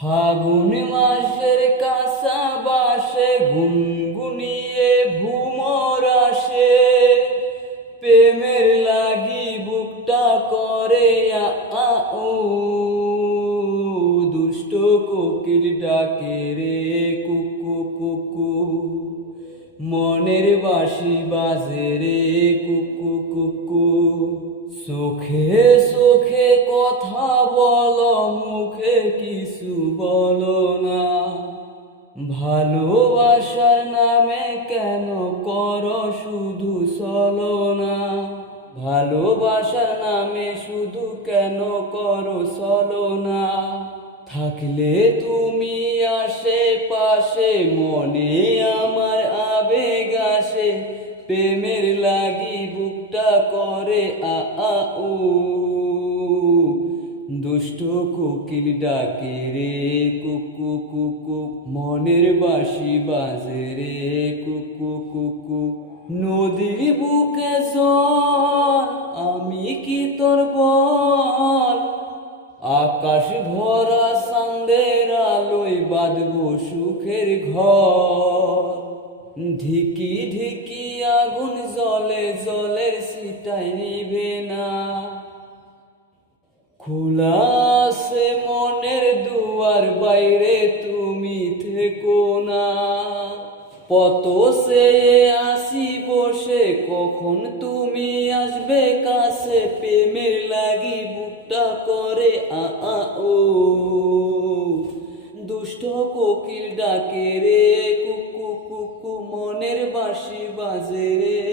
ফাগুন মাসের কাঁচা বাসে গুনগুনিয়ে ভুমর আসে। প্রেমের লাগি বুকটা করে ও দুষ্ট কোকিল ডাকে রে কুকু কুকু। মনের বাসি বাজে রে কুকু কুকু। চোখে সুখে কথা বলো, মুখে কিছু বলো না। ভালোবাসার নামে কেন করো শুধু চলো না? ভালোবাসার নামে শুধু কেন করো চলো না? থাকলে তুমি আশেপাশে, মনে আমার আবেগ আসে, প্রেমের বুকটা করে, আ দুষ্ট কোকিল ডাকে রে কুকু কুকু মনের বাঁশি বাজে রে কুকু কুকু নদীর বুকে জল, আমি কি তোর বল? আকাশ ভরা সন্দের আলোয় বাঁধবো সুখের ঘর। ঢিকি ঢিকি আগুন জলে জলের তাই নিবে না। খোলা সে মনের দুয়ার বাইরে তুমি থেকো না। পত সে আসি বসে কখন তুমি আসবে? কাছে প্রেমের লাগি বুকটা করে আ, ও। দুষ্ট কোকিল ডাকে রে, কুকু কুকু, মনের বাঁশি বাজে রে।